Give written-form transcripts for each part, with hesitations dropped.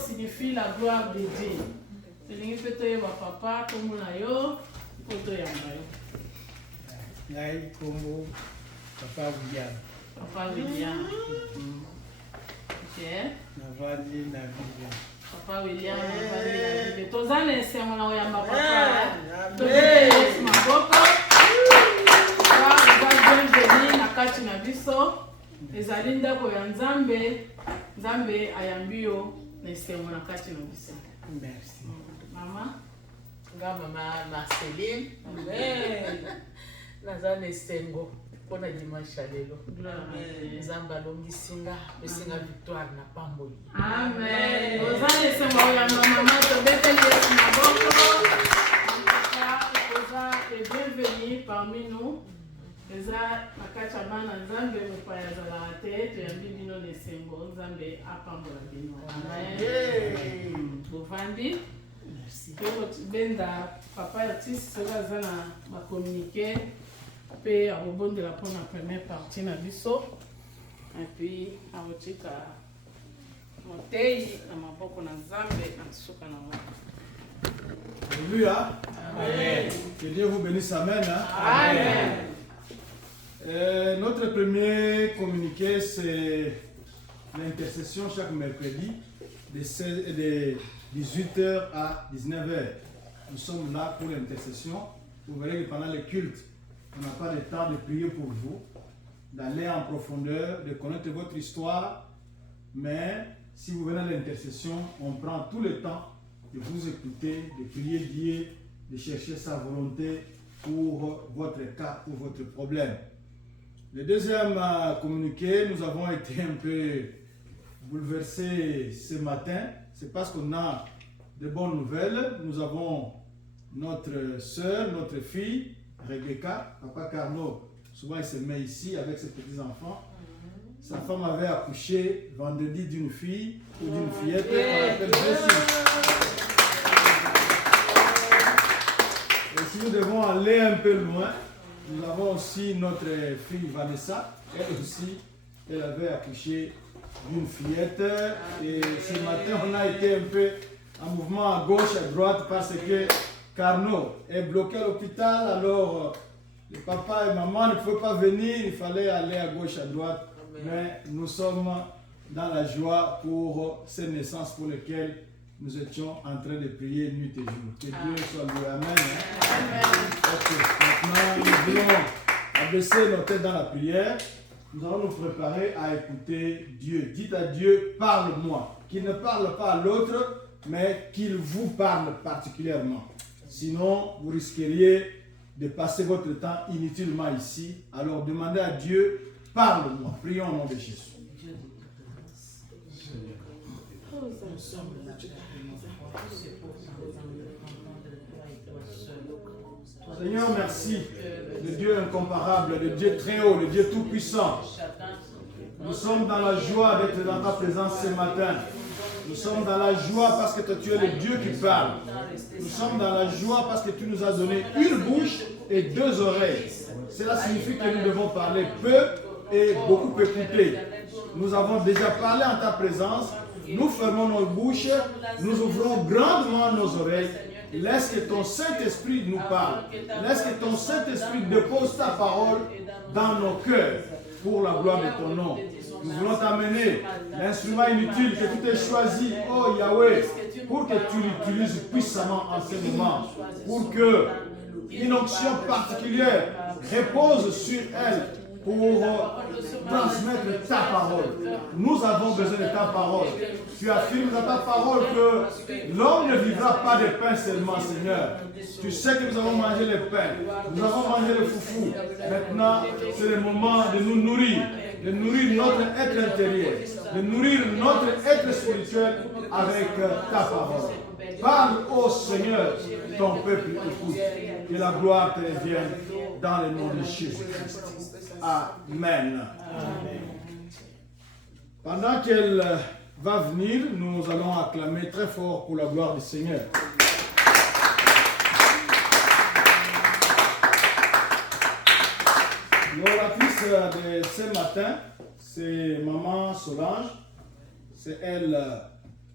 Signifie la gloire de Dieu. C'est papa comme yo, poto yambayo. Ngai kombo papa William. Papa William. Ok. Navali na William. Papa William navali na William. Tozane se mwana yamba papa. Tozane maboko. Bienvenue na kati na biso. Ezali ndako ya Nzambe. Nzambe ayambio. Merci. Maman? Maman Marceline. Naza Nesengo. Pona dimanche lelo. Nzamba longi singa, besinga victoire na pamboli. Amen. Oza Nesengo ya maman to bete Yesu na boko. Oza est bienvenue parmi nous. Eza makacha bana Nzambe mopaya zala te to yambi bino Nesengo Nzambe apambola bino. Amen. Bovandi. Merci. Benda papa artiste sera zana ma communiquer pe abobondela pour la première partie na biso et puis arotika motei na maboko na Nzambe na suka na mwa. Alléluia. Amen. Que Dieu vous bénisse. Amen. Amen. Notre premier communiqué, c'est l'intercession chaque mercredi de 18h à 19h. Nous sommes là pour l'intercession. Vous verrez que pendant le culte, on n'a pas le temps de prier pour vous, d'aller en profondeur, de connaître votre histoire. Mais si vous venez à l'intercession, on prend tout le temps de vous écouter, de prier Dieu, de chercher sa volonté pour votre cas, pour votre problème. Le deuxième communiqué, nous avons été un peu bouleversés ce matin. C'est parce qu'on a de bonnes nouvelles. Nous avons notre soeur, notre fille, Rebecca, Papa Carnot. Souvent, il se met ici avec ses petits-enfants. Sa femme avait accouché vendredi d'une fille ou d'une fillette. On l'appelle Jessie. Et si nous devons aller un peu loin, nous avons aussi notre fille Vanessa. Elle aussi, elle avait accouché d'une fillette. Et ce matin, on a été un peu en mouvement à gauche, à droite, parce que Carnot est bloqué à l'hôpital. Alors, le papa et maman ne pouvaient pas venir. Il fallait aller à gauche, à droite. Mais nous sommes dans la joie pour ces naissances pour lesquelles nous étions en train de prier nuit et jour. Que Dieu soit loué. Amen. Maintenant, nous voulons abaisser nos têtes dans la prière. Nous allons nous préparer à écouter Dieu. Dites à Dieu, parle-moi. Qu'il ne parle pas à l'autre, mais qu'il vous parle particulièrement. Sinon, vous risqueriez de passer votre temps inutilement ici. Alors demandez à Dieu, parle-moi. Prions au nom de Jésus. Seigneur, merci. Le Dieu incomparable, le Dieu très haut, le Dieu tout-puissant. Nous sommes dans la joie d'être dans ta présence ce matin. Nous sommes dans la joie parce que tu es le Dieu qui parle. Nous sommes dans la joie parce que tu nous as donné une bouche et deux oreilles. Cela signifie que nous devons parler peu et beaucoup écouter. Nous avons déjà parlé en ta présence. Nous fermons nos bouches. Nous ouvrons grandement nos oreilles. Laisse que ton Saint-Esprit nous parle. Laisse que ton Saint-Esprit dépose ta parole dans nos cœurs pour la gloire de ton nom. Nous voulons t'amener l'instrument inutile que tu t'es choisi, oh Yahweh, pour que tu l'utilises puissamment en ce moment, pour que une onction particulière repose sur elle pour transmettre ta parole. Nous avons besoin de ta parole. Tu affirmes dans ta parole que l'homme ne vivra pas de pain seulement, Seigneur. Tu sais que nous avons mangé le pain, nous avons mangé le foufou. Maintenant, c'est le moment de nous nourrir, de nourrir notre être intérieur, de nourrir notre être spirituel avec ta parole. Parle, ô Seigneur, ton peuple écoute. Que la gloire te revienne dans le nom de Jésus-Christ. Amen. Amen. Pendant qu'elle va venir, nous allons acclamer très fort pour la gloire du Seigneur. L'oratrice de ce matin, c'est Maman Solange. C'est elle,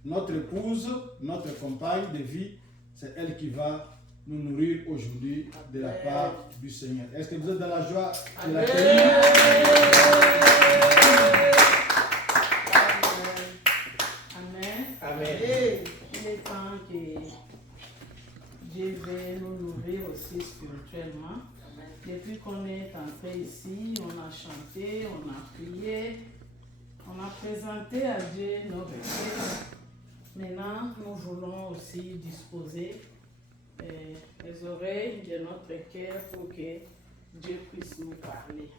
notre épouse, notre compagne de vie. C'est elle qui va nous nourrir aujourd'hui de la part du Seigneur. Est-ce que vous êtes dans la joie de l'accueillir? Amen. Amen. Il est temps que Dieu veut nous nourrir aussi spirituellement. Depuis qu'on est entré ici, on a chanté, on a prié, on a présenté à Dieu nos requêtes. Maintenant, nous voulons aussi disposer les oreilles de notre cœur pour que Dieu puisse nous parler.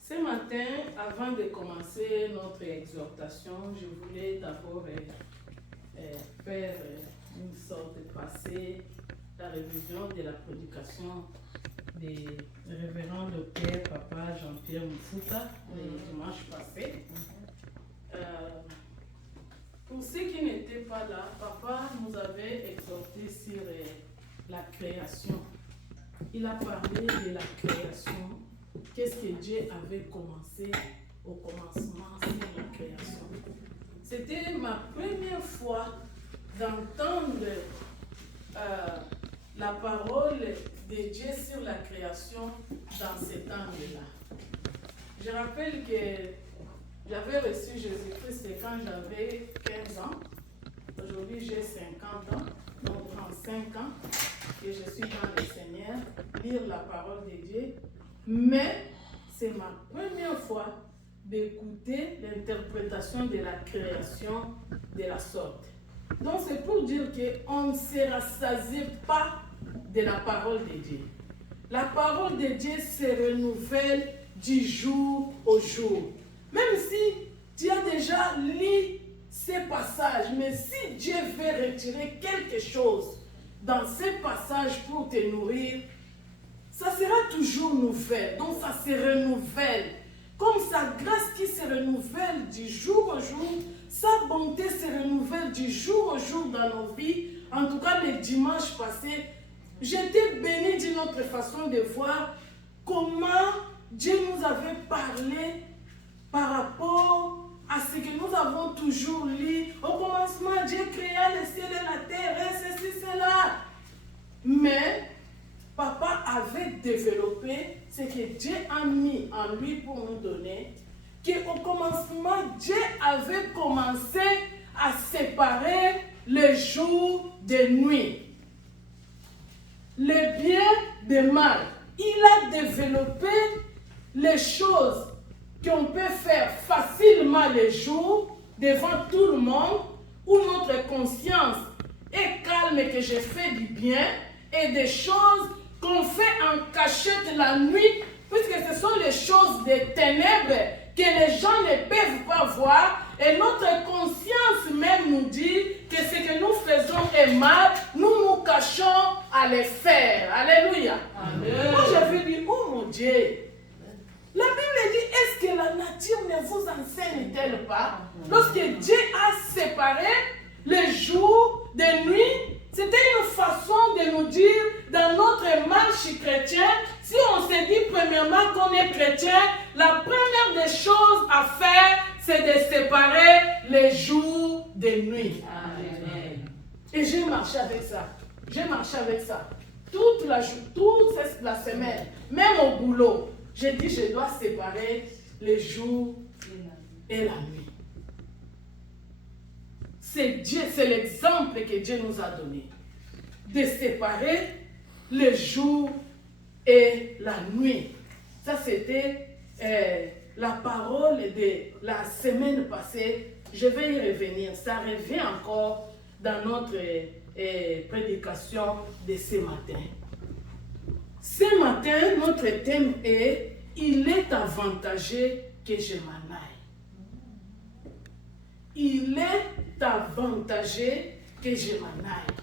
Ce matin, avant de commencer notre exhortation, je voulais d'abord faire une sorte de passer la révision de la prédication des révérends docteur Papa Jean-Pierre Mouffouta le dimanche passé. Pour ceux qui n'étaient pas là, Papa nous avait exhorté sur la création. Il a parlé de la création. Qu'est-ce que Dieu avait commencé au commencement sur la création. C'était ma première fois d'entendre la parole de Dieu sur la création dans cet angle-là. Je rappelle que j'avais reçu Jésus-Christ quand j'avais 15 ans. Aujourd'hui, j'ai 50 ans, donc 35 ans, et je suis dans le Seigneur, lire la parole de Dieu. Mais c'est ma première fois d'écouter l'interprétation de la création de la sorte. Donc c'est pour dire qu'on ne se rassasie pas de la parole de Dieu. La parole de Dieu se renouvelle du jour au jour. Même si tu as déjà lu ces passages, mais si Dieu veut retirer quelque chose dans ces passages pour te nourrir, ça sera toujours nouvelle. Donc ça se renouvelle. Comme sa grâce qui se renouvelle du jour au jour, sa bonté se renouvelle du jour au jour dans nos vies. En tout cas, le dimanche passé, j'étais bénie d'une autre façon de voir comment Dieu nous avait parlé par rapport à ce que nous avons toujours lu. Au commencement, Dieu créa le ciel et la terre, et ceci, cela. Mais Papa avait développé ce que Dieu a mis en lui pour nous donner, qu'au commencement, Dieu avait commencé à séparer le jour des nuits, le bien des mal. Il a développé les choses qu'on peut faire facilement le jour devant tout le monde, où notre conscience est calme et que je fais du bien, et des choses qu'on fait en cachette la nuit, puisque ce sont les choses des ténèbres que les gens ne peuvent pas voir, et notre conscience même nous dit que ce que nous faisons est mal, nous nous cachons à les faire. Alléluia. Amen. Moi j'avais dit, oh mon Dieu, la Bible dit, est-ce que la nature ne vous enseigne-t-elle pas? Lorsque Dieu a séparé les jours des nuits, c'était une façon de nous dire, dans notre marche chrétienne, si on se dit premièrement qu'on est chrétien, la première des choses à faire, c'est de séparer les jours des nuits. Amen. Et j'ai marché avec ça. J'ai marché avec ça. Toute la semaine, même au boulot, j'ai dit je dois séparer les jours et la nuit. C'est Dieu, c'est l'exemple que Dieu nous a donné. De séparer le jour et la nuit. Ça, c'était la parole de la semaine passée. Je vais y revenir. Ça revient encore dans notre prédication de ce matin. Ce matin, notre thème est « Il est avantageux que je m'en aille ». Il est avantageux que je m'en aille.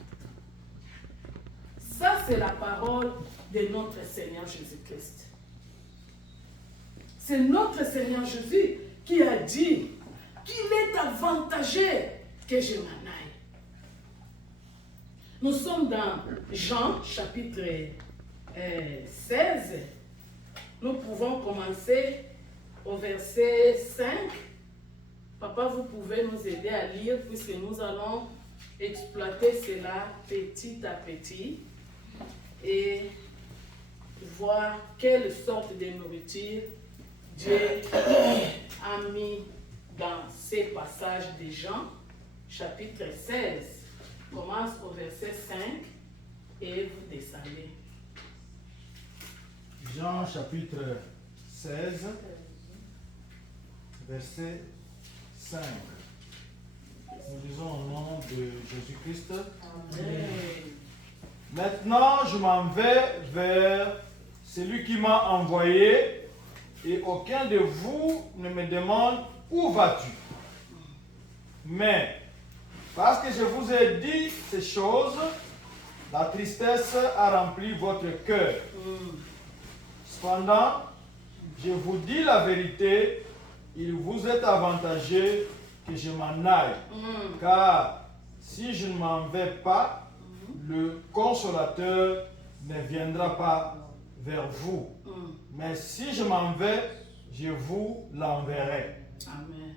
Ça, c'est la parole de notre Seigneur Jésus-Christ. C'est notre Seigneur Jésus qui a dit qu'il est avantageux que je m'en aille. Nous sommes dans Jean, chapitre 16. Nous pouvons commencer au verset 5. Papa, vous pouvez nous aider à lire puisque nous allons exploiter cela petit à petit et voir quelle sorte de nourriture Dieu a mis dans ces passages de Jean, chapitre 16. Commence au verset 5 et vous descendez. Jean chapitre 16, verset 5. Nous lisons au nom de Jésus-Christ. Amen. Maintenant, je m'en vais vers celui qui m'a envoyé et aucun de vous ne me demande où vas-tu. Mais parce que je vous ai dit ces choses, la tristesse a rempli votre cœur. Cependant, je vous dis la vérité, il vous est avantageux que je m'en aille. Car si je ne m'en vais pas, le Consolateur ne viendra pas vers vous. Mais si je m'en vais, je vous l'enverrai. Amen.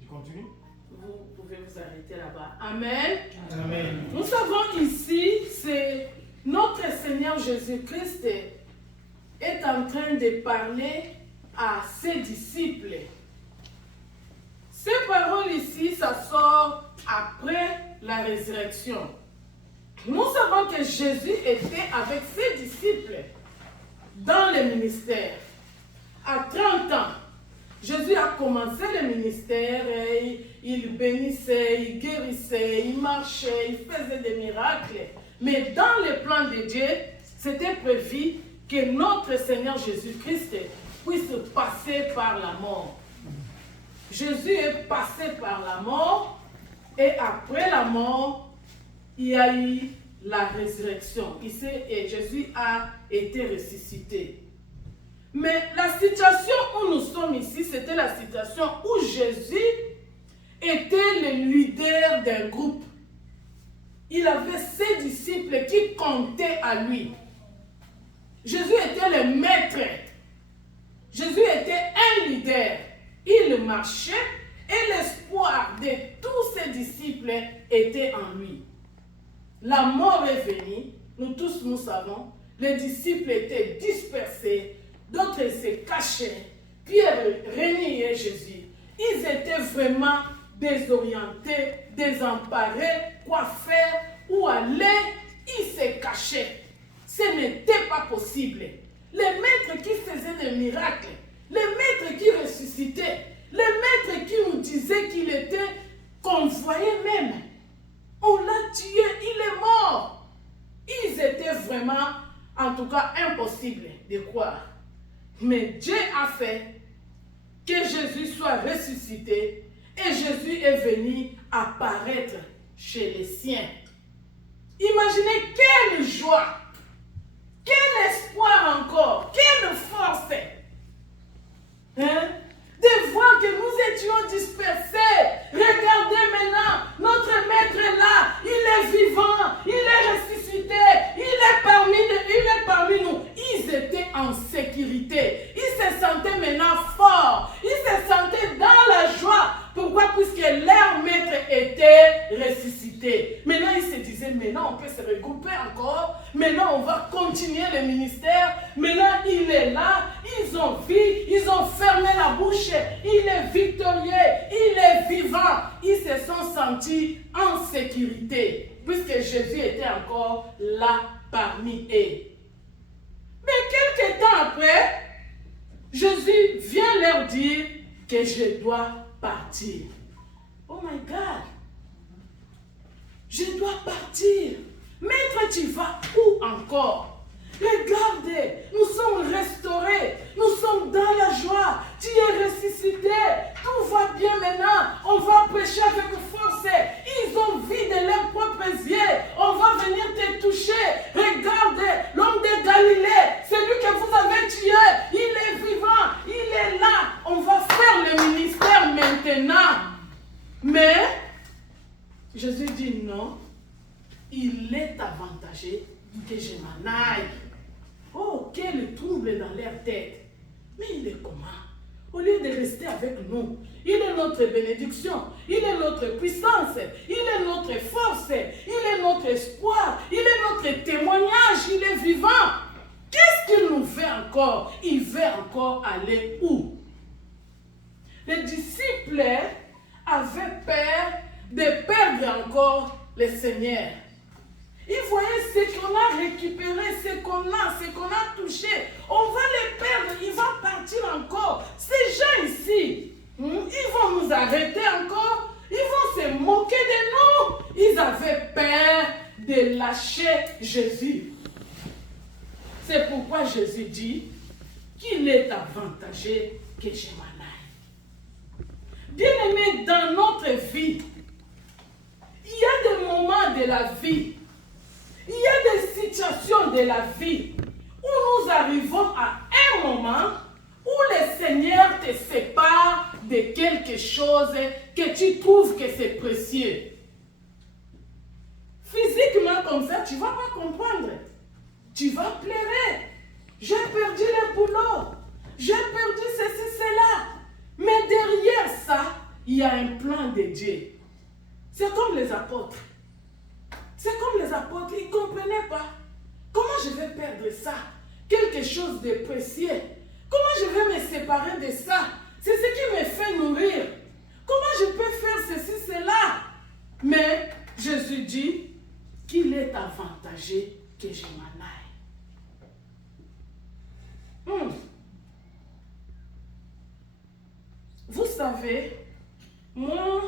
Tu continues? Vous pouvez vous arrêter là-bas. Amen. Amen. Nous savons ici, c'est notre Seigneur Jésus-Christ est en train de parler à ses disciples. Ces paroles ici, ça sort après la résurrection. Nous savons que Jésus était avec ses disciples dans le ministère. À 30 ans, Jésus a commencé le ministère et il bénissait, il guérissait, il marchait, il faisait des miracles. Mais dans le plan de Dieu, c'était prévu que notre Seigneur Jésus-Christ puisse passer par la mort. Jésus est passé par la mort et après la mort, il y a eu la résurrection. Et Jésus a été ressuscité. Mais la situation où nous sommes ici, c'était la situation où Jésus était le leader d'un groupe. Il avait ses disciples qui comptaient à lui. Jésus était le maître. Jésus était un leader. Il marchait et l'espoir de tous ses disciples était en lui. La mort est venue, nous tous nous savons, les disciples étaient dispersés, d'autres se cachaient, Pierre reniait Jésus. Ils étaient vraiment désorientés, désemparés, quoi faire, où aller, ils se cachaient. Ce n'était pas possible. Les maîtres qui faisaient des miracles, les maîtres qui ressuscitaient, les maîtres qui nous disaient qu'il était convoyé même, on l'a tué, il est mort. Ils étaient vraiment, en tout cas, impossibles de croire. Mais Dieu a fait que Jésus soit ressuscité et Jésus est venu apparaître chez les siens. Imaginez quelle joie, quel espoir encore, quelle force, hein? De voir que nous étions dispersés. Regardez maintenant, notre maître est là, il est vivant, il est ressuscité, il est parmi nous. Ils étaient en sécurité, ils se sentaient maintenant forts, ils se sentaient dans la joie. Pourquoi? Puisque leur maître était ressuscité. Maintenant, ils se disaient, maintenant on peut se regrouper encore, maintenant on va continuer le ministère, maintenant il est là, ils ont vu, ils ont fermé la bouche, il est victorieux, il est vivant. Ils se sont sentis en sécurité, puisque Jésus était encore là parmi eux. Mais quelques temps après, Jésus vient leur dire que je dois partir. Oh my God! Je dois partir. Maître, tu vas où encore? Regardez, nous sommes restaurés, nous sommes dans la joie, tu es ressuscité, tout va bien maintenant, on va prêcher avec force, ils ont vu de leurs propres yeux, on va venir te toucher, regardez, l'homme de Galilée, celui que vous avez tué, il est vivant, il est là, on va faire le ministère maintenant. Mais, Jésus dit non, il est avantagé que je m'en aille. Oh, quel trouble dans leur tête. Mais il est comment? Au lieu de rester avec nous, il est notre bénédiction, il est notre puissance, il est notre force, il est notre espoir, il est notre témoignage, il est vivant. Qu'est-ce qu'il nous fait encore? Il veut encore aller où? Les disciples avaient peur de perdre encore le Seigneur. Ils voyaient ce qu'on a récupéré, ce qu'on a touché. On va les perdre, ils vont partir encore. Ces gens ici, ils vont nous arrêter encore. Ils vont se moquer de nous. Ils avaient peur de lâcher Jésus. C'est pourquoi Jésus dit qu'il est avantagé que je m'en aille. Bien-aimés, dans notre vie, il y a des moments de la vie, il y a des situations de la vie où nous arrivons à un moment où le Seigneur te sépare de quelque chose que tu trouves que c'est précieux. Physiquement comme ça, tu ne vas pas comprendre. Tu vas pleurer. J'ai perdu le boulot. J'ai perdu ceci, cela. Mais derrière ça, il y a un plan de Dieu. C'est comme les apôtres. C'est comme les apôtres, ils ne comprenaient pas. Comment je vais perdre ça? Quelque chose de précieux. Comment je vais me séparer de ça? C'est ce qui me fait nourrir. Comment je peux faire ceci, cela? Mais Jésus dit qu'il est avantagé que je m'en aille. Vous savez, moi,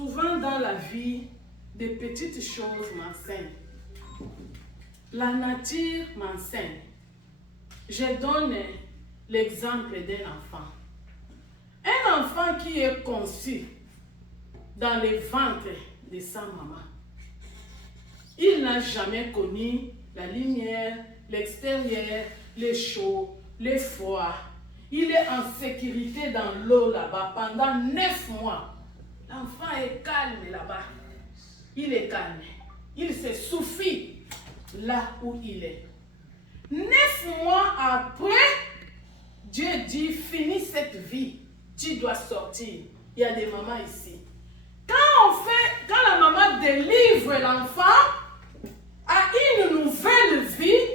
Souvent dans la vie, des petites choses m'enseignent. La nature m'enseigne. Je donne l'exemple d'un enfant. Un enfant qui est conçu dans le ventre de sa maman. Il n'a jamais connu la lumière, l'extérieur, le chaud, le froid. Il est en sécurité dans l'eau là-bas pendant 9 mois. L'enfant est calme là-bas. Il est calme. Il se suffit là où il est. 9 mois après, Dieu dit, finis cette vie. Tu dois sortir. Il y a des mamans ici. Quand la maman délivre l'enfant à une nouvelle vie,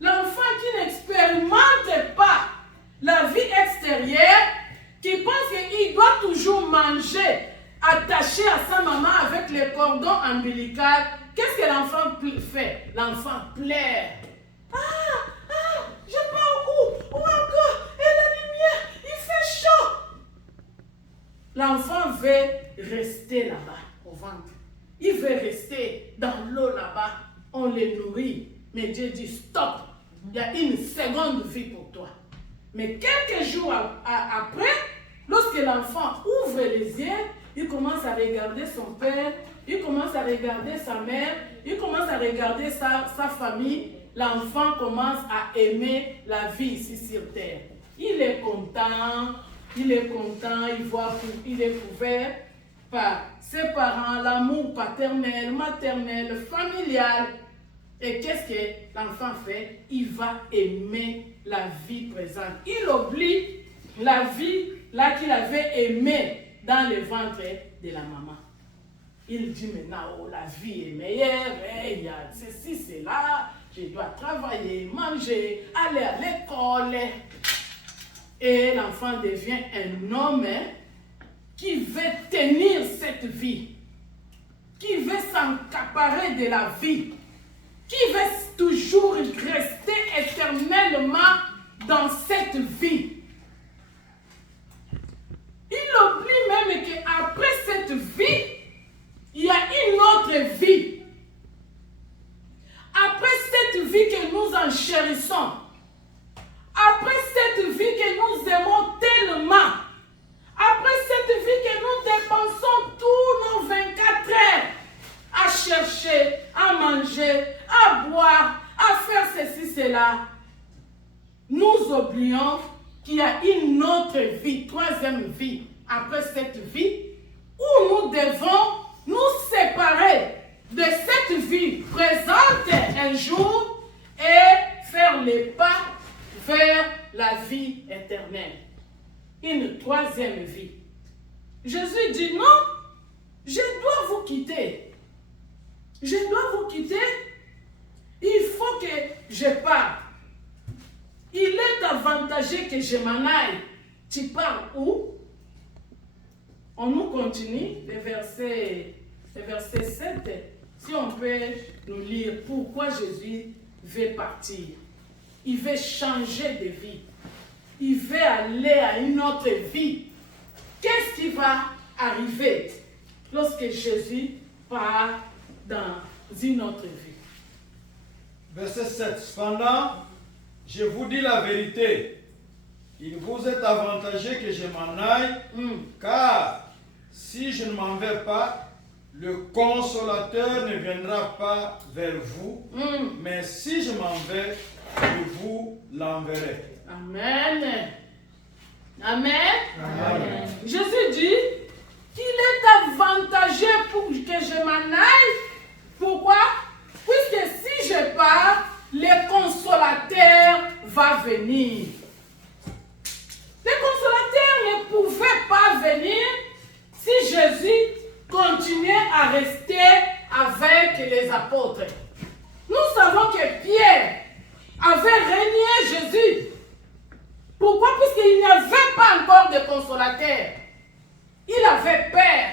l'enfant qui n'expérimente pas la vie extérieure, qui pense qu'il doit toujours manger attaché à sa maman avec le cordon ombilical, qu'est-ce que l'enfant fait? L'enfant pleure. Je pars où? Où encore? Et la lumière, il fait chaud. L'enfant veut rester là-bas, au ventre. Il veut rester dans l'eau là-bas. On le nourrit. Mais Dieu dit stop. Il y a une seconde vie pour toi. Mais quelques jours après, lorsque l'enfant ouvre les yeux, il commence à regarder son père, il commence à regarder sa mère, il commence à regarder sa famille. L'enfant commence à aimer la vie ici sur terre. Il est content, il voit qu'il est couvert par ses parents, l'amour paternel, maternel, familial. Et qu'est-ce que l'enfant fait? Il va aimer la vie présente. Il oublie la vie là qu'il avait aimée dans le ventre de la maman. Il dit maintenant, oh, la vie est meilleure, il y a ceci, cela, je dois travailler, manger, aller à l'école. Et l'enfant devient un homme qui veut tenir cette vie, qui veut s'accaparer de la vie, qui veut toujours rester éternellement dans cette vie. Il oublie même qu'après cette vie, il y a une autre vie. Après cette vie que nous en chérissons, après cette vie que nous aimons tellement, après cette vie que nous dépensons tous nos 24 heures à chercher, à manger, à boire, à faire ceci, cela, nous oublions qu'il y a une autre vie, troisième vie, après cette vie, où nous devons nous séparer de cette vie présente un jour et faire les pas vers la vie éternelle. Une troisième vie. Jésus dit non, je dois vous quitter. Je dois vous quitter. Il faut que je parte. Il est avantageux que je m'en aille. Tu pars où? On nous continue, le verset 7. Si on peut nous lire pourquoi Jésus veut partir. Il veut changer de vie. Il veut aller à une autre vie. Qu'est-ce qui va arriver lorsque Jésus part dans une autre vie? Verset 7. Cependant, je vous dis la vérité. Il vous est avantageux que je m'en aille, car si je ne m'en vais pas, le Consolateur ne viendra pas vers vous, mais si je m'en vais, je vous l'enverrai. Amen. Amen. Amen. Jésus dit qu'il est avantageux pour que je m'en aille. Pourquoi? Puisque si je pars, le Consolateur va venir. Le Consolateur ne pouvait pas venir si Jésus continuait à rester avec les apôtres. Nous savons que Pierre avait renié Jésus. Pourquoi? Puisqu'il n'y avait pas encore de consolateur. Il avait peur.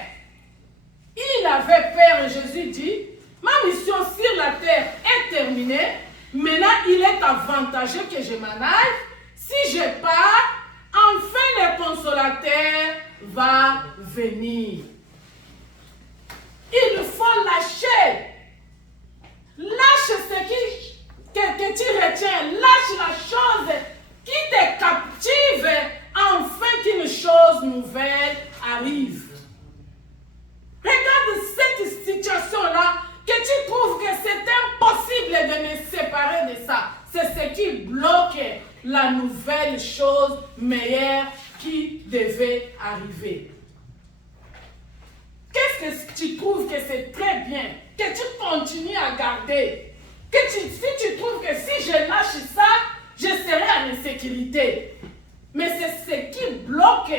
Il avait peur et Jésus dit, ma mission sur la terre est terminée. Maintenant, il est avantageux que je m'en aille. Si je pars, enfin le consolateur va venir. lâcher. Lâche ce que tu retiens. Lâche la chose qui te captive afin qu'une chose nouvelle arrive. Regarde cette situation-là que tu trouves que c'est impossible de me séparer de ça. C'est ce qui bloque la nouvelle chose meilleure qui devait arriver. Qu'est-ce que tu trouves que c'est très bien, que tu continues à garder, si tu trouves que si je lâche ça, je serai en insécurité. Mais c'est ce qui bloque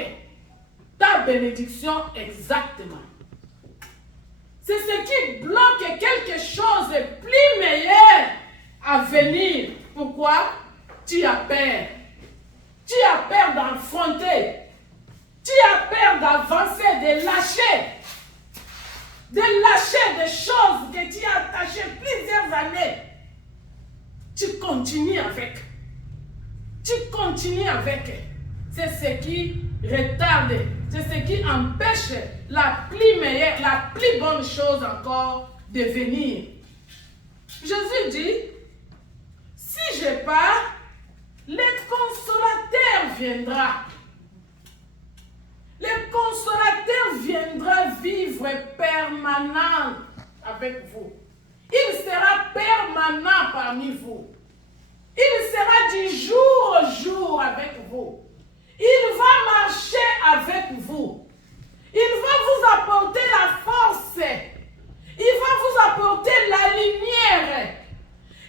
ta bénédiction exactement. C'est ce qui bloque quelque chose de plus meilleur à venir. Pourquoi? Tu as peur. Tu as peur d'affronter. Tu as peur d'avancer, de lâcher. De lâcher des choses que tu as attachées plusieurs années. Tu continues avec. Tu continues avec. C'est ce qui retarde. C'est ce qui empêche la plus meilleure, la plus bonne chose encore de venir. Jésus dit, si je pars, le consolateur viendra. Le consolateur viendra vivre permanent avec vous. Il sera permanent parmi vous. Il sera du jour au jour avec vous. Il va marcher avec vous. Il va vous apporter la force. Il va vous apporter la lumière.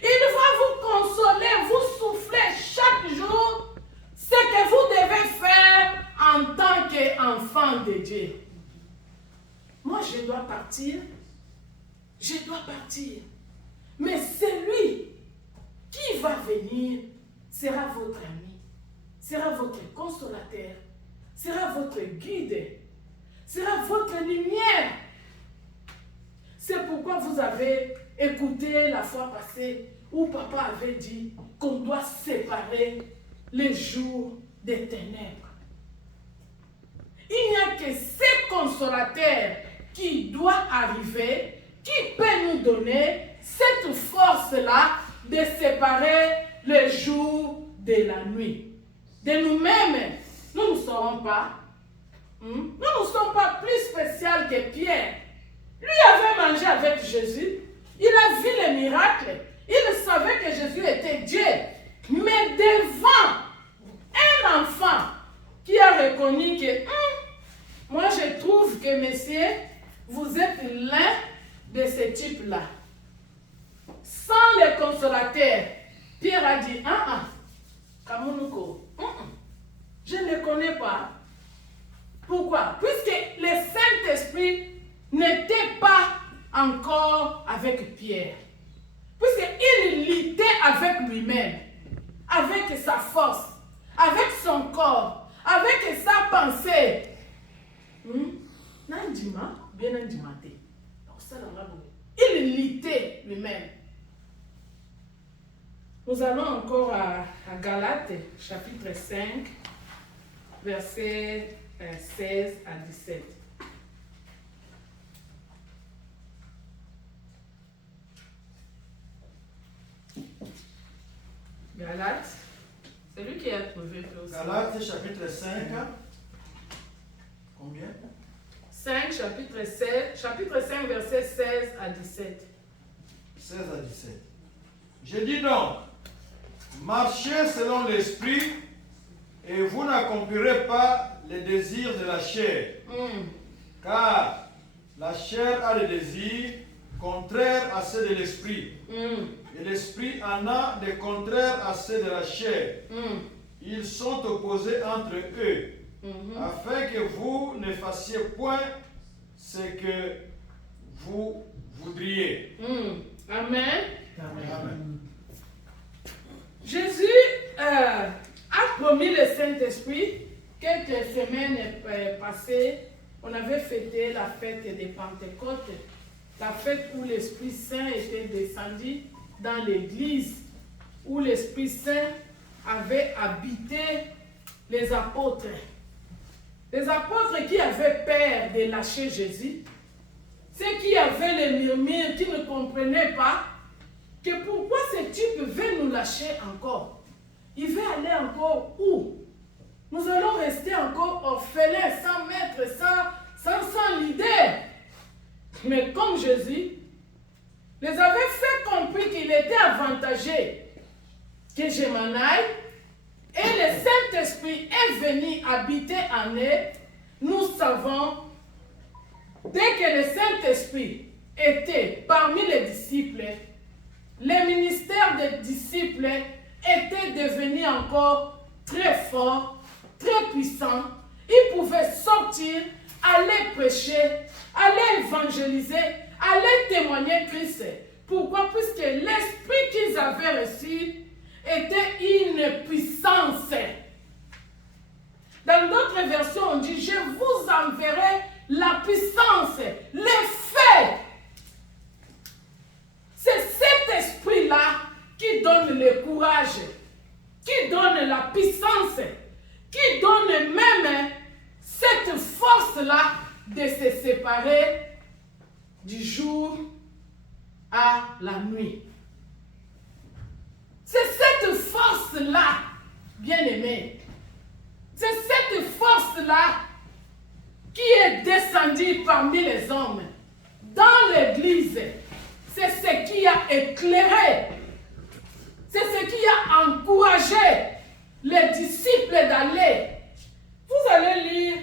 Il va vous consoler, vous souffler chaque jour ce que vous devez faire en tant qu'enfant de Dieu. Moi, je dois partir. Je dois partir. Mais celui qui va venir sera votre ami, sera votre consolateur, sera votre guide, sera votre lumière. C'est pourquoi vous avez écouté la fois passée où papa avait dit qu'on doit séparer les jours des ténèbres. Il n'y a que ces consolateurs qui doit arriver, qui peut nous donner cette force-là de séparer le jour de la nuit. De nous-mêmes, nous ne serons pas. Nous ne sommes pas plus spéciaux que Pierre. Lui avait mangé avec Jésus. Il a vu les miracles. Il savait que Jésus était Dieu. Mais devant un enfant qui a reconnu que moi je trouve que messieurs, vous êtes l'un de ce type-là. Sans le consolateur, Pierre a dit, Kamunuko, je ne le connais pas. Pourquoi? Puisque le Saint-Esprit n'était pas encore avec Pierre. Puisqu'il luttait avec lui-même, avec sa force, avec son corps, avec sa pensée. Il luttait lui-même. Nous allons encore à Galates, chapitre 5, versets 16 à 17. Galates, c'est lui qui a trouvé aussi. Galates, chapitre 5. Combien? 5, chapitre 5, versets 16 à 17. 16 à 17. Je dis donc, marchez selon l'esprit et vous n'accomplirez pas les désirs de la chair. Car la chair a des désirs contraires à ceux de l'esprit. Et l'esprit en a des contraires à ceux de la chair. Ils sont opposés entre eux, afin que vous ne fassiez point ce que vous voudriez. Amen. Amen. Jésus a promis le Saint-Esprit. Quelques semaines passées, on avait fêté la fête des Pentecôtes, la fête où l'Esprit Saint était descendu dans l'église, où l'Esprit Saint avait habité les apôtres. Les apôtres qui avaient peur de lâcher Jésus, ceux qui avaient les murmures, qui ne comprenaient pas, que pourquoi ce type veut nous lâcher encore? Il veut aller encore où? Nous allons rester encore orphelins, sans maître, sans leader. Mais comme Jésus les avait fait comprendre qu'il était avantagé que je m'en aille, et le Saint-Esprit est venu habiter en eux, nous savons, dès que le Saint-Esprit était parmi les disciples, le ministère des disciples était devenu encore très fort, très puissant. Ils pouvaient sortir, aller prêcher, aller évangéliser, aller témoigner Christ. Pourquoi? Puisque l'esprit qu'ils avaient reçu était une puissance. Dans d'autres versions, on dit, je vous enverrai la puissance, l'effet. C'est cet esprit-là qui donne le courage, qui donne la puissance, qui donne même cette force-là de se séparer du jour à la nuit. C'est cette force-là, bien-aimé, c'est cette force-là qui est descendue parmi les hommes dans l'église. C'est ce qui a éclairé, c'est ce qui a encouragé les disciples d'aller. Vous allez lire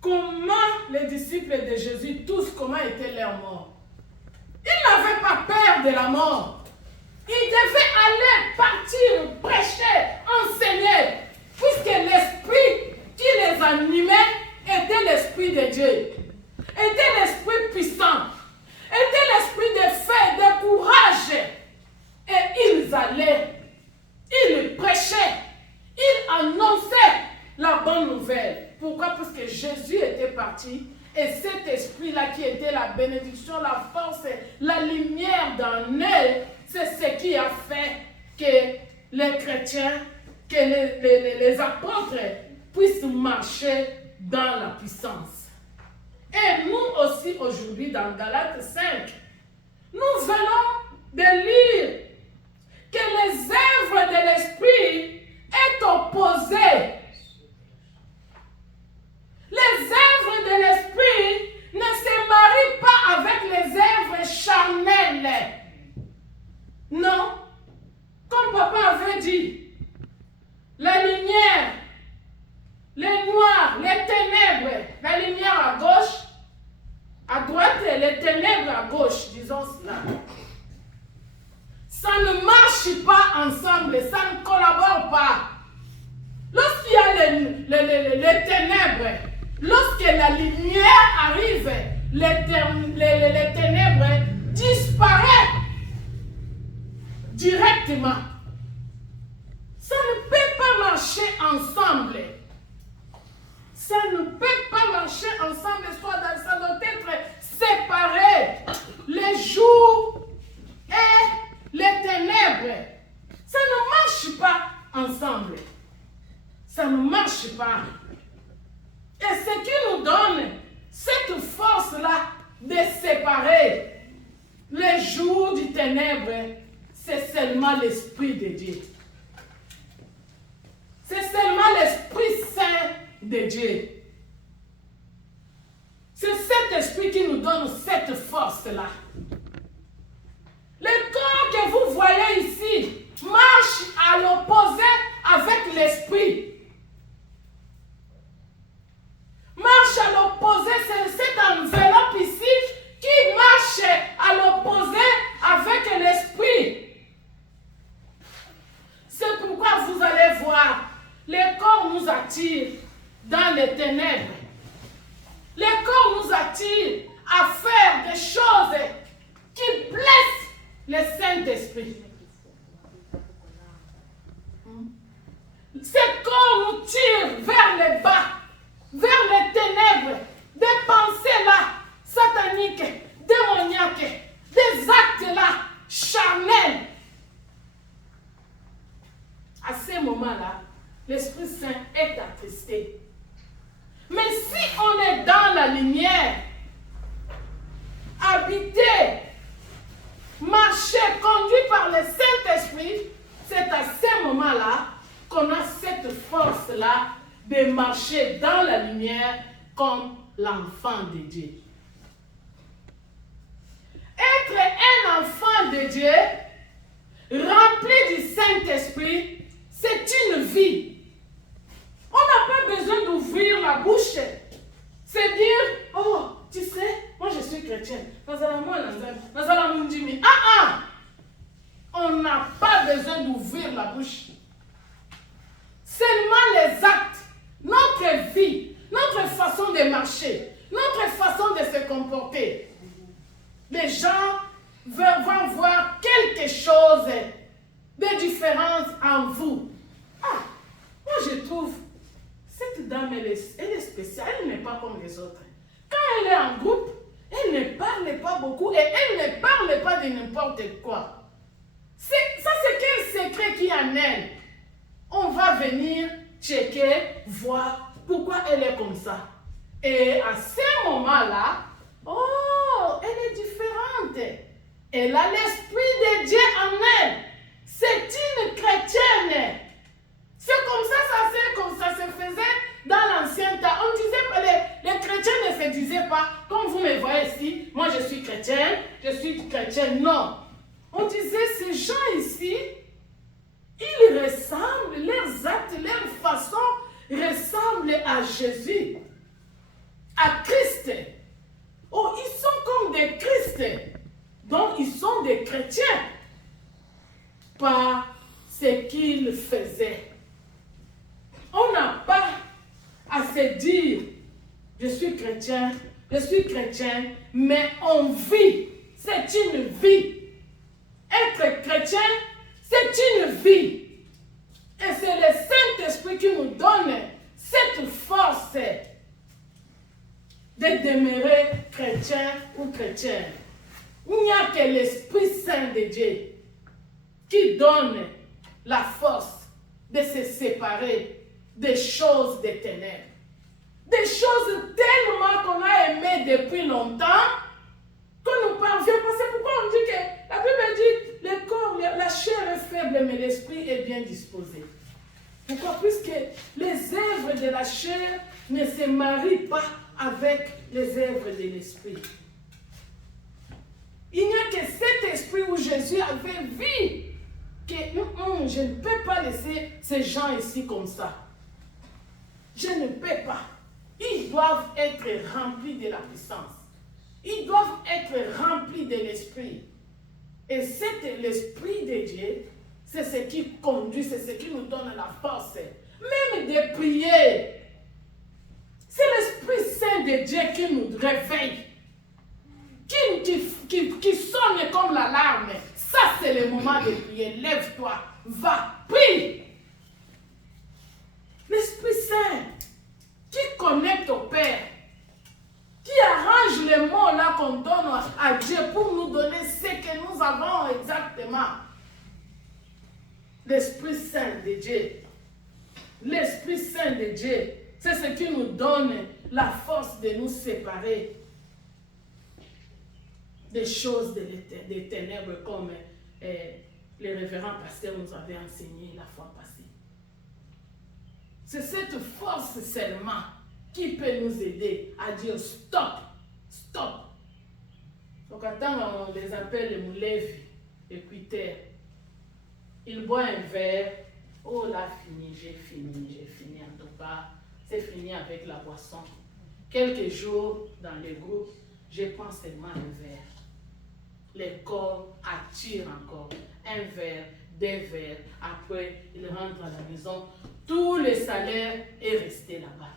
comment les disciples de Jésus, tous, comment était leur mort. Ils n'avaient pas peur de la mort. Ils devaient aller, partir, prêcher, enseigner, puisque l'esprit qui les animait était l'esprit de Dieu, était l'esprit puissant, était l'esprit de fait, de courage. Et ils allaient, ils prêchaient, ils annonçaient la bonne nouvelle. Pourquoi? Parce que Jésus était parti et cet esprit-là qui était la bénédiction, la force, la lumière dans eux, c'est ce qui a fait que les chrétiens, que les apôtres puissent marcher dans la puissance. Et nous aussi aujourd'hui dans Galates 5, nous venons de lire que les œuvres de l'esprit est opposées. Les œuvres de l'esprit ne se marient pas avec les œuvres charnelles. Non. Comme papa avait dit, la lumière, les noirs, les ténèbres, la lumière à gauche, à droite et les ténèbres à gauche, disons cela. Ça ne marche pas ensemble, ça ne collabore pas. Lorsqu'il y a les ténèbres, lorsque la lumière arrive, les ténèbres disparaissent directement. Ça ne peut pas marcher ensemble. Ça ne peut pas marcher ensemble, ça doit être séparé. Les jours et les ténèbres, ça ne marche pas ensemble. Ça ne marche pas. Et ce qui nous donne cette force-là de séparer les jours du ténèbre, c'est seulement l'Esprit de Dieu. C'est seulement l'Esprit Saint de Dieu. C'est cet esprit qui nous donne cette force-là. Le corps que vous voyez ici marche à l'opposé avec l'esprit. Marche à l'opposé, c'est cette enveloppe ici qui marche à l'opposé avec l'esprit. C'est pourquoi vous allez voir, le corps nous attire dans les ténèbres. Le corps nous attire à faire des choses qui blessent le Saint-Esprit. Ce corps nous tire vers le bas, vers les ténèbres, des pensées là, sataniques, démoniaques, des actes là, charnels. À ce moment-là, l'Esprit Saint est attristé. Mais si on est dans la lumière, Saint-Esprit, c'est à ce moment-là qu'on a cette force-là de marcher dans la lumière comme l'enfant de Dieu. Être un enfant de Dieu, rempli du Saint-Esprit, c'est une vie. On n'a pas besoin d'ouvrir la bouche. C'est dire, oh, tu sais, moi je suis chrétien. On n'a pas besoin d'ouvrir la bouche. Seulement les actes, notre vie, notre façon de marcher, notre façon de se comporter. Les gens vont voir quelque chose de différent en vous. Ah, moi je trouve, cette dame, elle est spéciale, elle n'est pas comme les autres. Quand elle est en groupe, elle ne parle pas beaucoup et elle ne parle pas de n'importe quoi. Ça, c'est quel secret qu'il y a en elle? On va venir checker, voir pourquoi elle est comme ça. Et à ce moment-là, oh, elle est différente. Elle a l'Esprit de Dieu en elle. C'est une chrétienne. C'est comme ça se faisait dans l'ancien temps. On disait, les chrétiens ne se disaient pas, comme vous me voyez ici, moi je suis chrétienne. Non. On disait, ces gens ici, ils ressemblent, leurs actes, leurs façons ressemblent à Jésus, à Christ. Oh, ils sont comme des Christ. Donc, ils sont des chrétiens par ce qu'ils faisaient. On n'a pas à se dire, je suis chrétienne, mais on vit. C'est une vie. Être chrétien, c'est une vie. Et c'est le Saint-Esprit qui nous donne cette force de demeurer chrétien ou chrétienne. Il n'y a que l'Esprit Saint de Dieu qui donne la force de se séparer des choses des ténèbres. Des choses tellement qu'on a aimées depuis longtemps qu'on ne parvient pas. C'est pourquoi on dit que la Bible dit le corps, la chair est faible, mais l'esprit est bien disposé. Pourquoi? Puisque les œuvres de la chair ne se marient pas avec les œuvres de l'esprit. Il n'y a que cet esprit où Jésus avait vu que je ne peux pas laisser ces gens ici comme ça. Je ne peux pas. Ils doivent être remplis de la puissance. Ils doivent être remplis de l'esprit. Et c'est l'esprit de Dieu, c'est ce qui conduit, c'est ce qui nous donne la force. Même de prier. C'est l'Esprit Saint de Dieu qui nous réveille. Qui sonne comme l'alarme. Ça, c'est le moment de prier. Lève-toi, va, prie. L'Esprit Saint qui connecte au Père, qui arrange les mots là qu'on donne à Dieu pour nous donner ce que nous avons exactement. L'Esprit Saint de Dieu. L'Esprit Saint de Dieu, c'est ce qui nous donne la force de nous séparer des choses des ténèbres comme les révérends pasteurs nous avaient enseigné la fois passée. C'est cette force seulement qui peut nous aider à dire stop, stop. Donc quand on les appelle les Moulevi, les cuiteurs, ils boivent un verre, oh là j'ai fini en tout cas, c'est fini avec la boisson. Quelques jours dans le groupe, je prends seulement un verre. Les corps attirent encore un verre, deux verres. Après, ils rentrent à la maison. Tout le salaire est resté là-bas.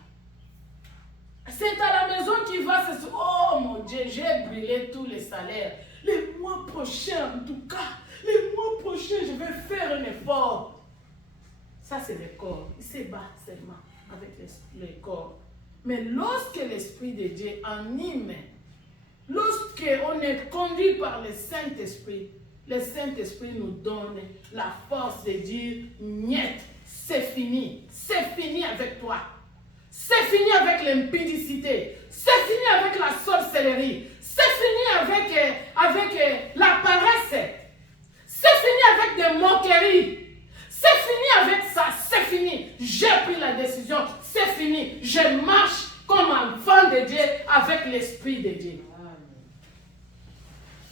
C'est à la maison qu'il va se dire, oh mon Dieu, j'ai brûlé tous les salaires. Le mois prochain, en tout cas, le mois prochain, je vais faire un effort. Ça, c'est le corps. Il se bat seulement avec le corps. Mais lorsque l'Esprit de Dieu anime, lorsqu'on est conduit par le Saint-Esprit, le Saint-Esprit nous donne la force de dire, niet, c'est fini avec toi. C'est fini avec l'impudicité. C'est fini avec la sorcellerie. C'est fini avec la paresse. C'est fini avec des moqueries.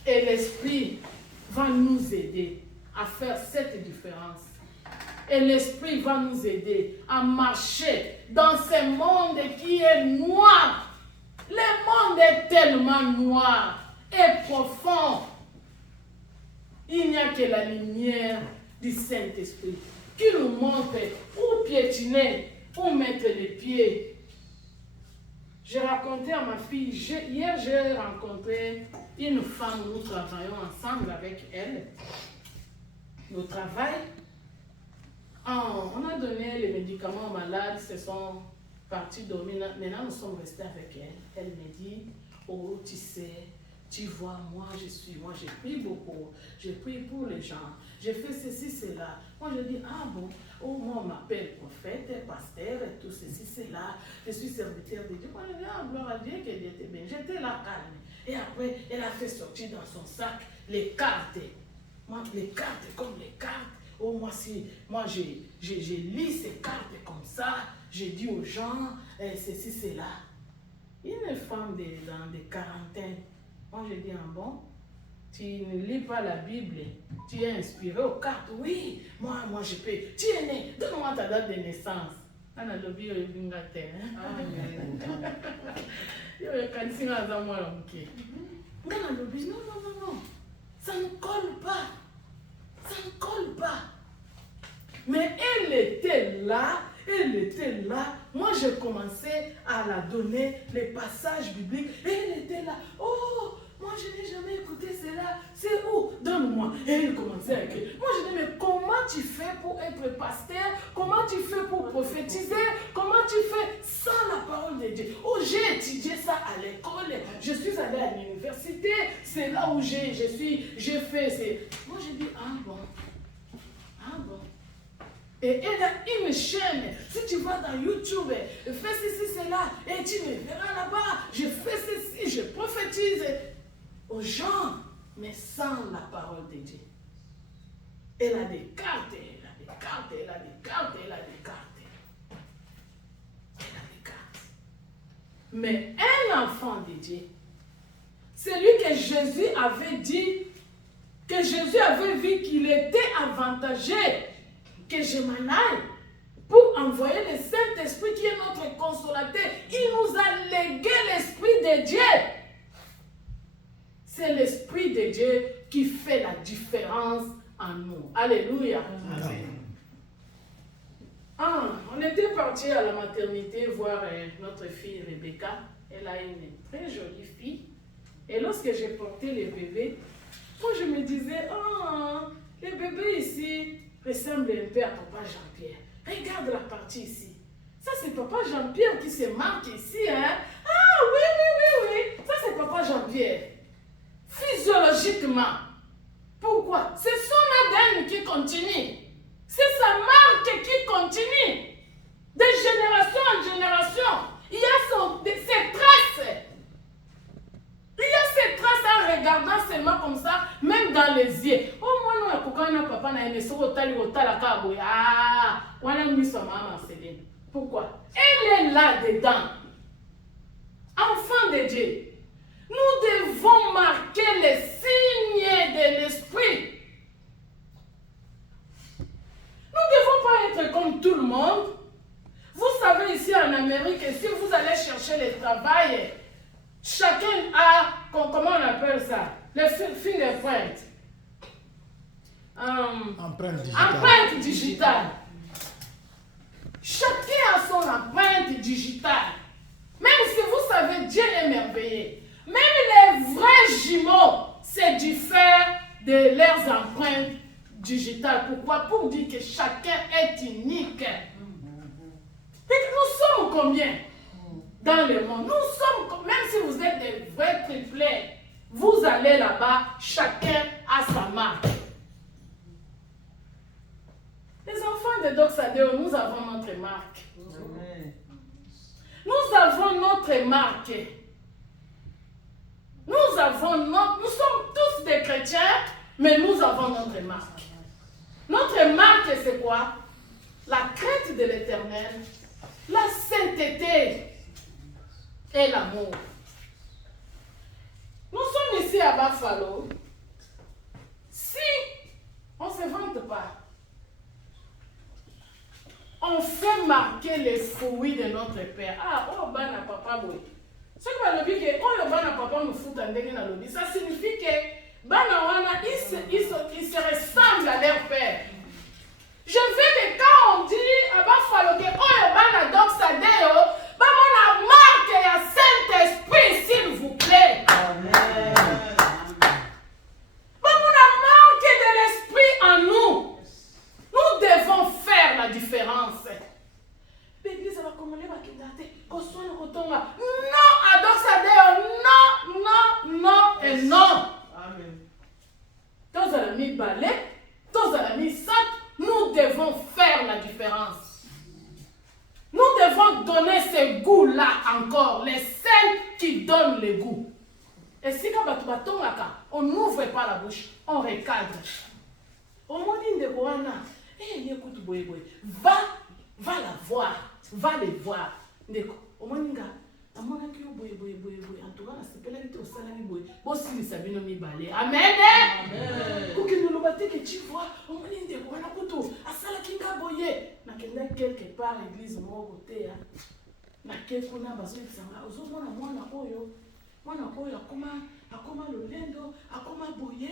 Et l'Esprit va nous aider à faire cette différence. Et l'Esprit va nous aider à marcher dans ce monde qui est noir. Le monde est tellement noir et profond. Il n'y a que la lumière du Saint-Esprit qui nous montre où piétiner, où mettre les pieds. J'ai raconté à ma fille, hier j'ai rencontré une femme, nous travaillons ensemble avec elle. Au travail, on a donné les médicaments aux malades, se sont partis dormir. Maintenant, nous sommes restés avec elle. Elle me dit, oh, tu sais, tu vois, moi j'ai pris beaucoup. J'ai pris pour les gens. J'ai fait ceci, cela. Moi, je dis, ah bon, oh, moi, on m'appelle prophète, pasteur, et tout ceci, cela. Je suis serviteur de Dieu. Moi, je dis, ah, gloire à Dieu, que Dieu était bien. J'étais là calme. Et après, elle a fait sortir dans son sac les cartes. Moi, les cartes, comme les cartes. Oh, moi, j'ai lu ces cartes comme ça. J'ai dit aux gens, ceci, cela. Une femme dans des quarantaines. Moi, je dis, ah bon, tu ne lis pas la Bible, tu es inspiré aux cartes. Oui, moi, je peux. Tu es né, donne-moi ta date de naissance. On a le bio et bingate. Non, ça ne colle pas. Ça ne colle pas. Mais elle était là. Moi, j'ai commencé à la donner les passages bibliques. Et elle était là. Oh, moi, je n'ai jamais écouté cela. C'est où? Donne-moi. Et elle commençait à écrire. Moi, je dis, mais comment tu fais pour être pasteur? Comment tu fais pour prophétiser? Comment tu fais sans la parole de Dieu? Oh, j'ai étudié ça à l'école. Je suis allée à l'université. C'est là où j'ai fait. Moi, je dis, ah bon. Et elle a une chaîne. Si tu vas dans YouTube, fais ceci, cela, et tu me verras là-bas. Je fais ceci, je prophétise aux gens, mais sans la parole de Dieu. Elle a des cartes, elle a des cartes. Mais un enfant de Dieu, celui que Jésus avait dit, que Jésus avait vu qu'il était avantagé que je m'en aille pour envoyer le Saint-Esprit qui est notre consolateur. Il nous a légué l'Esprit de Dieu. C'est l'Esprit de Dieu qui fait la différence en nous. Alléluia. Amen. On était parti à la maternité voir notre fille Rebecca. Elle a une très jolie fille. Et lorsque j'ai porté le bébé, moi je me disais, le bébé ici ressemble un peu à Papa Jean-Pierre. Regarde la partie ici. Ça, c'est Papa Jean-Pierre qui se marque ici. Hein? Ah oui. Ça, c'est Papa Jean-Pierre. Physiologiquement. Pourquoi? C'est son ADN qui continue. C'est sa marque qui continue. De génération en génération. Il y a ses traces. Il y a ces traces en regardant seulement comme ça, même dans les yeux. Oh, moi, non, papa n'a aimé ça, pourquoi? Elle est là-dedans. Enfant de Dieu, nous devons marquer les signes de l'esprit. Nous ne devons pas être comme tout le monde. Vous savez, ici en Amérique, si vous allez chercher le travail, chacun a, comment on appelle ça? Le fingerprint. Empreinte digitale. Chacun a son empreinte digitale. Même si vous savez, Dieu est merveilleux. Même les vrais jumeaux se diffèrent de leurs empreintes digitales. Pourquoi? Pour dire que chacun est unique. Et nous sommes combien dans le monde? Nous sommes, même si vous êtes des vrais triplets, vous allez là-bas, chacun a sa marque. Les enfants de Doxadeo, nous avons notre marque. Nous avons notre marque. Nous sommes tous des chrétiens, mais nous avons notre marque. Notre marque, c'est quoi? La crainte de l'Éternel, la sainteté et l'amour. Nous sommes ici à Buffalo, si on ne se vante pas, on fait marquer les fruits de notre Père. Ah, oh, bana papa boy. Ce que va le dire que oh, le bana papa me fout en dégaine à l'objet, ça signifie que bana wana ils se ressemblent à leur père. Je veux que quand on dit à Buffalo que oh, le bana doxa deo, bah on a marqué à Saint-Esprit, s'il vous plaît. Amen. Bah on a marqué de l'esprit en nous. Nous devons faire la différence. L'église va commander ma kidate. Qu'on soit le rotonga. Non, adoxadeo. Non, non, non et non. Amen. Tous à la mi-balai, tous à la mi-sac, nous devons faire la différence. Nous devons donner ce goût-là encore. Les sels qui donnent le goût. Et si on n'ouvre pas la bouche, on recadre. Au moins, il dit, écoute, va la voir, va les voir. Au moins, en tout cas, c'est pas la au salami boy. Bon, si nous savons nous balai. Amen. Pour que nous le battons, que tu vois, au moins, il dit, on a couteau, à sala kinga boye. Na quelque part, l'église, mon côté, na quelque qu'on a besoin de ça. Aux autres, moi, oyo. Mwana oyo akoma lolendo akoma boye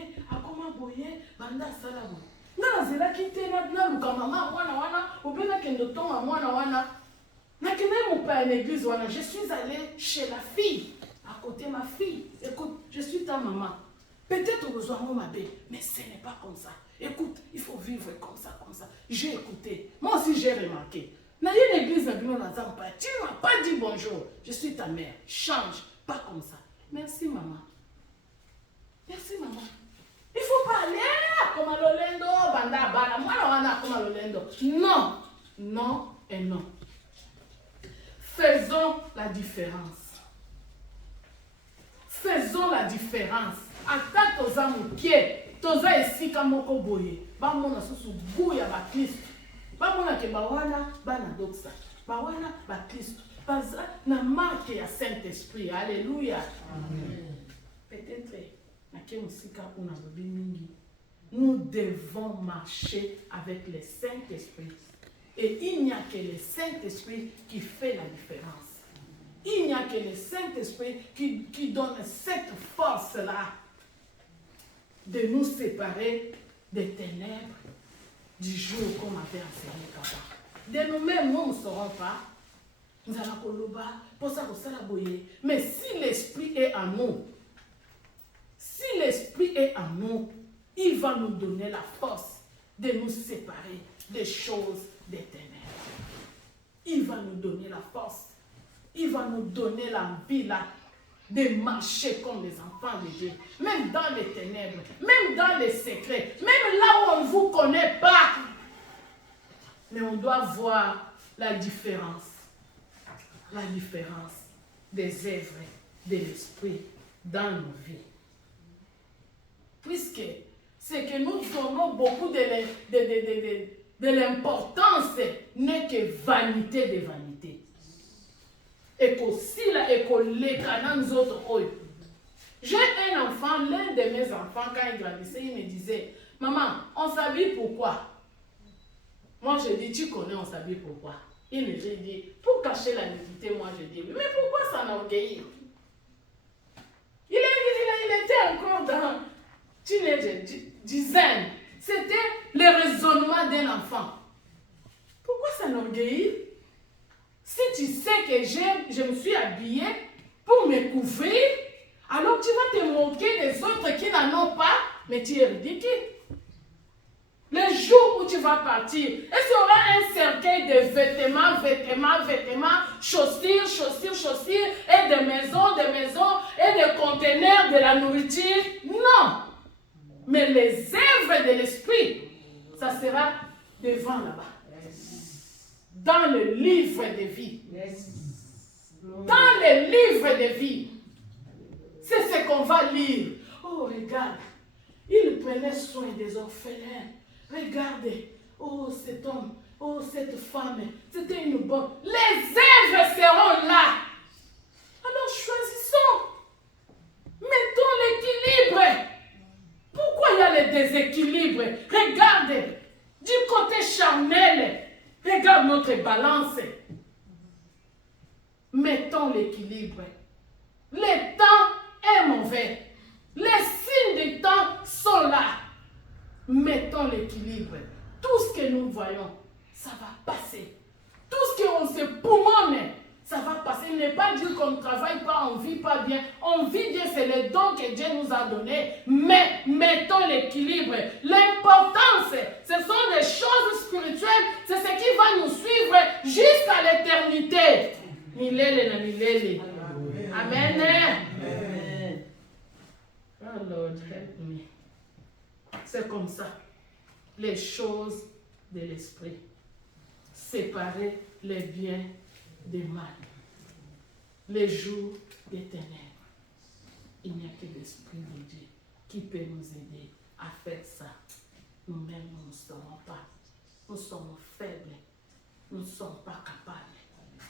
banda sala bo ngana zela kitena na luka mama mwana wana obena kendo tonga mwana wana na kende mon père à l'église wana je suis allée chez la fille à côté ma fille écoute je suis ta maman peut-être besoin mon mabé mais ce n'est pas comme ça écoute il faut vivre comme ça j'ai écouté moi aussi j'ai remarqué na une église na bino na zampa tu m'as pas dit bonjour je suis ta mère change pas comme ça. Merci maman. Merci maman. Il faut pas aller comme à l'olendo, banda bana, moi on a comme à l'olendo. Non, non et non. Faisons la différence. Faisons la différence. Ata toza mukie, toza esika moko boye. Ba mona susu buya ba Kristo. Ba mona ke ba wana bana doxa. Ba wana ba Kristo. Na marque ya Saint-Esprit. Alléluia. Peut-être nous devons marcher avec le Saint-Esprit. Et il n'y a que le Saint-Esprit qui fait la différence. Il n'y a que le Saint-Esprit qui donne cette force-là de nous séparer des ténèbres du jour qu'on avait enseigné Papa. De nous-mêmes, nous ne saurons pas. Nous allons koloba, pour ça mais si l'esprit est en nous, il va nous donner la force de nous séparer des choses des ténèbres. Il va nous donner la force. Il va nous donner l'envie là de marcher comme les enfants de Dieu, même dans les ténèbres, même dans les secrets, même là où on ne vous connaît pas. Mais on doit voir la différence des œuvres de l'esprit dans nos vies. Puisque c'est que nous donnons beaucoup de l'importance n'est que vanité de vanité. Et qu'aussi là, et qu'on les canons nous autres. J'ai un enfant, l'un de mes enfants, quand il grandissait, il me disait, maman, on s'habille pourquoi? Moi je dis, tu connais, on s'habille pourquoi? Il me dit, pour cacher la nudité, moi je dis, mais pourquoi s'enorgueillir? Il était encore dans teenager, dizaine. C'était le raisonnement d'un enfant. Pourquoi s'enorgueillir? Si tu sais que je me suis habillée pour me couvrir, alors tu vas te moquer des autres qui n'en ont pas, mais tu es ridicule. Le jour où tu vas partir, est-ce qu'il y aura un cercueil de vêtements, chaussures, et de maisons, et de conteneurs de la nourriture? Non. Mais les œuvres de l'esprit, ça sera devant là-bas. Dans le livre de vie. Dans le livre de vie. C'est ce qu'on va lire. Oh, regarde. Il prenait soin des orphelins. Regardez, oh cet homme, oh cette femme, c'était une bonne. Les œuvres seront là. Alors choisissons. Mettons l'équilibre. l'équilibre. Regarde, du côté charnel, regarde notre balance. Mettons l'équilibre. Le temps est mauvais. Les signes du temps sont là. Mettons l'équilibre. Tout ce que nous voyons, ça va passer. Tout ce qu'on se poumonne, ça va passer. Il n'est pas dire qu'on ne travaille pas, on ne vit pas bien. On vit bien, c'est le don que Dieu nous a donné. Mais mettons l'équilibre. L'importance, ce sont des choses spirituelles. C'est ce qui va nous suivre jusqu'à l'éternité. Milele na milele. Amen. Amen. Oh Lord, help me. C'est comme ça. Les choses de l'esprit. Séparer les biens des mal. Les jours des ténèbres. Il n'y a que l'Esprit de Dieu qui peut nous aider à faire ça. Nous-mêmes, nous ne serons pas. Nous sommes faibles. Nous ne sommes pas capables.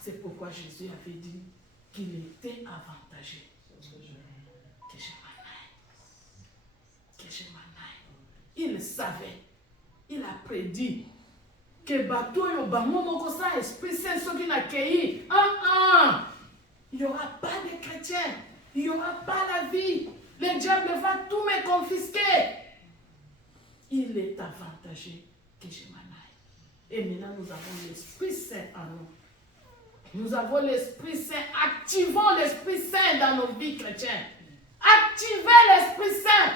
C'est pourquoi Jésus avait dit qu'il était avantageux que je m'en aille. Que je m'en aille. Il savait. Il a prédit que bateau yo bango comme ça esprit saint ce qui n'a accueilli. Il n'y aura pas de chrétiens. Il n'y aura pas la vie. Le diable va tout me confisquer. Il est avantageux que je m'en aille. Et maintenant nous avons l'Esprit Saint en nous. Nous avons l'Esprit Saint. Activons l'Esprit Saint dans nos vies chrétiennes. Activez l'Esprit Saint.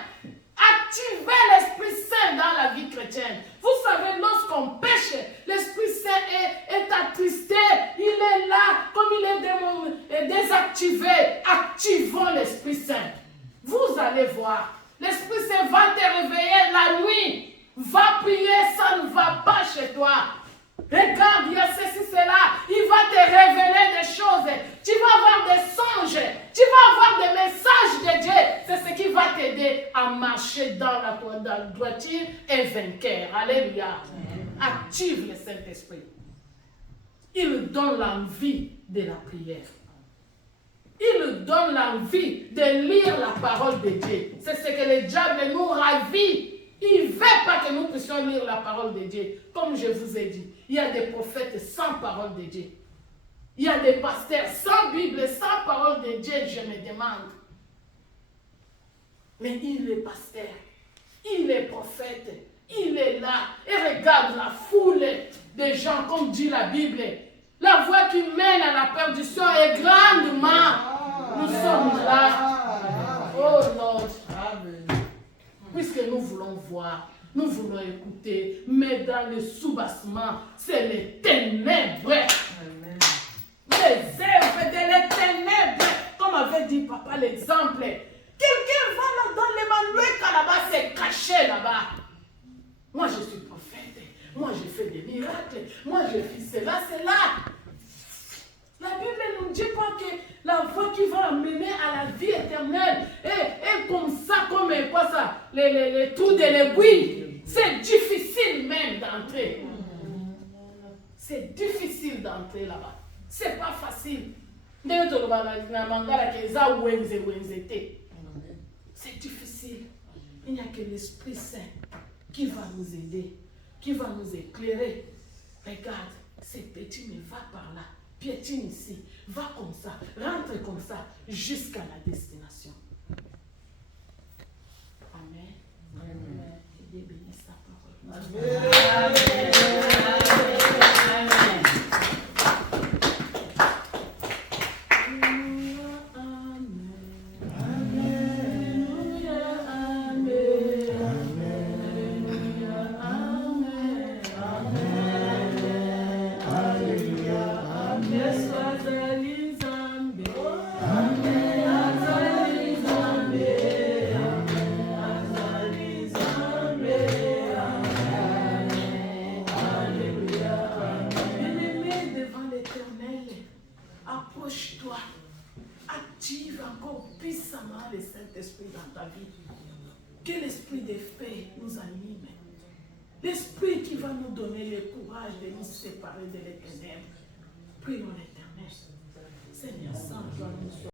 Activez l'Esprit Saint dans la vie chrétienne. Vous savez, lorsqu'on pêche, l'Esprit Saint est attristé. Il est là, comme il est désactivé. Activons l'Esprit Saint. Vous allez voir. L'Esprit Saint va te réveiller la nuit. Va prier, ça ne va pas chez toi. Regarde, il y a ceci, cela. Il va te révéler des choses. Tu vas avoir des songes. Tu vas avoir des messages de Dieu. C'est ce qui va t'aider à marcher dans la droiture et vainqueur. Alléluia. Active le Saint-Esprit. Il donne l'envie de la prière. Il donne l'envie de lire la parole de Dieu. C'est ce que le diable nous ravit. Il ne veut pas que nous puissions lire la parole de Dieu. Comme je vous ai dit, il y a des prophètes sans parole de Dieu. Il y a des pasteurs sans Bible, sans parole de Dieu, je me demande. Mais il est pasteur, il est prophète, il est là. Et regarde la foule des gens, comme dit la Bible. La voie qui mène à la perdition est grandement. Nous sommes là. Oh Lord. Puisque nous voulons voir, nous voulons écouter, mais dans le soubassement, c'est les ténèbres. Amen. Les œuvres de les ténèbres. Comme avait dit papa l'exemple. Quelqu'un va là dans l'Emmanuel là-bas, c'est caché là-bas. Moi je suis prophète. Moi je fais des miracles. Moi je fais cela, cela. La Bible ne nous dit pas que la voie qui va amener à la vie éternelle est comme ça, comme quoi ça, les trous de l'aiguille. C'est difficile même d'entrer. C'est difficile d'entrer là-bas. C'est pas facile. C'est difficile. Il n'y a que l'Esprit Saint qui va nous aider, qui va nous éclairer. Regarde, c'est petit, mais va par là. Piétine ici, va comme ça, rentre comme ça, jusqu'à la destination. Amen. Amen. Et Dieu bénisse sa parole. Amen. Approche-toi, active encore puissamment le Saint-Esprit dans ta vie. Que l'esprit de paix nous anime. L'esprit qui va nous donner le courage de nous séparer de les ténèbres. Prions l'Éternel. Seigneur, sans toi, nous sommes.